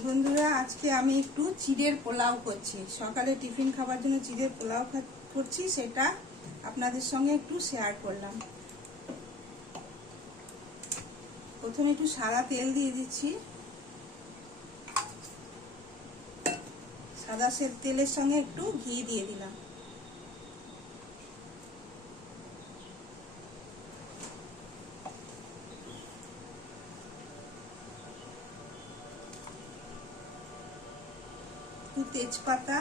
বন্ধুরা, আজকে আমি একটু চিড়ের পোলাও করছি। সকালে টিফিন খাবার জন্য চিড়ের পোলাও করছি, সেটা আপনাদের সঙ্গে একটু শেয়ার করলাম। প্রথমে একটু সাদা তেল দিয়ে দিচ্ছি। সাদা তেলের সঙ্গে একটু ঘি দিয়ে দিলাম। একটু তেজপাতা,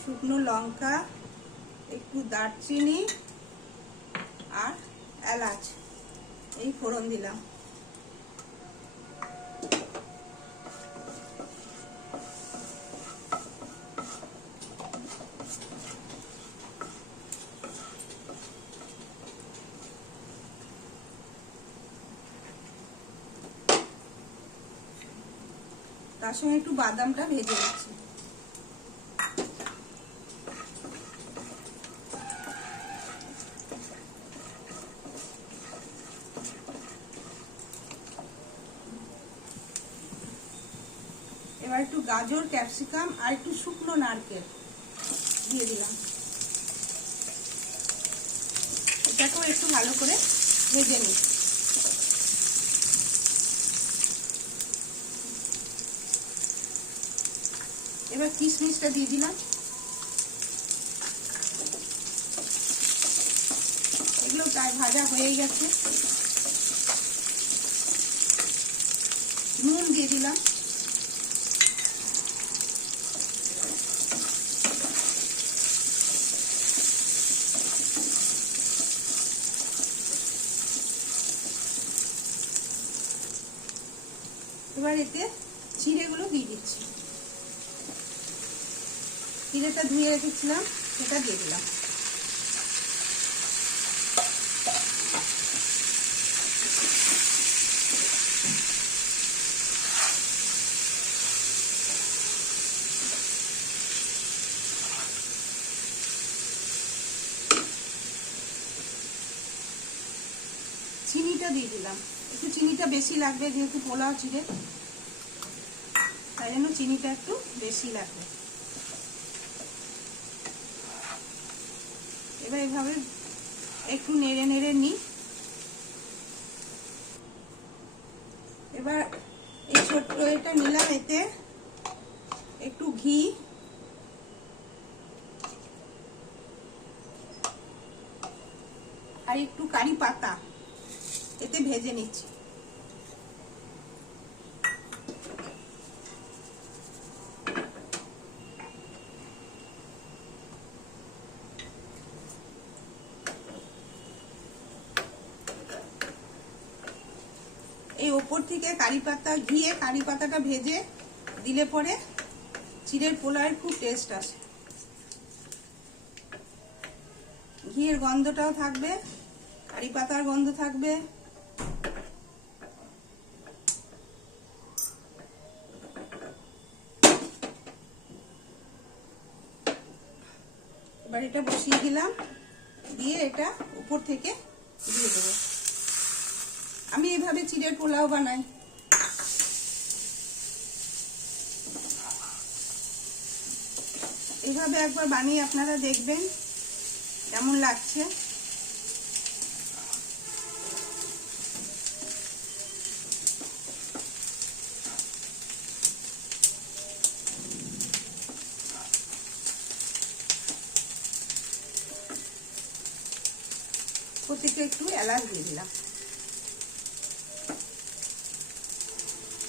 শুকনো লঙ্কা, একটু দারচিনি আর এলাচ এই ফোড়ন দিলাম। তার সঙ্গে একটু বাদামটা ভেজে নিচ্ছি। এবার একটু গাজর, ক্যাপসিকাম আর একটু শুকনো নারকেল দিয়ে দিলাম। এটাকেও একটু ভালো করে ভেজে নিই। এবার কিশমিশটা দিয়ে দিলাম। এগুলো প্রায় ভাজা হয়ে গেছে। নুন দিয়ে দিলাম। এবার এতে চিড়েগুলো দিয়ে দিচ্ছি। চিড়েটা ধুয়ে রেখেছিলাম, সেটা দিয়ে দিলাম। চিনিটা দিয়ে দিলাম। একটু চিনিটা বেশি লাগবে, যেহেতু পোলাও চিড়ে, তাই জন্য চিনিটা একটু বেশি লাগবে। এবার এভাবে একটু নেড়ে নেড়ে নিই। এবার এই ছোট্ট এটা নিলাম, এতে একটু ঘি আর একটু কারি পাতা এতে ভেজে নিচ্ছি। এই ওপর থেকে কারি পাতা, ঘিয়ে কারি পাতাটা ভেজে দিলে পরে চিড়ের পোলাওয়ের খুব টেস্ট আসে। ঘিয়ের গন্ধটাও থাকবে, কারি পাতার গন্ধ থাকবে। এবার এটা বসিয়ে দিলাম, দিয়ে এটা উপর থেকে দিয়ে দেবো। আমি এইভাবে চিড়ের পোলাও বানাই। এইভাবে একবার বানিয়ে আপনারা দেখবেন কেমন লাগছে। প্রত্যেকে একটু এলাচ দিয়ে দিলাম।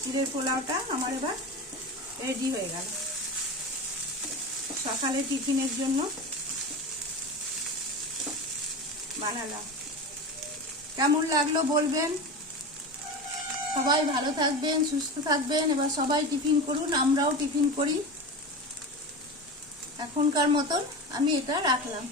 চিড়ের পোলাওটা আমার এবার রেডি হয়ে গেল সকালে টিফিনের জন্য বানালাম। কেমন লাগলো বলবেন। সবাই ভালো থাকবেন, সুস্থ থাকবেন। এবার সবাই টিফিন করুন, আমরাও টিফিন করি। এখনকার মতন আমি এটা রাখলাম।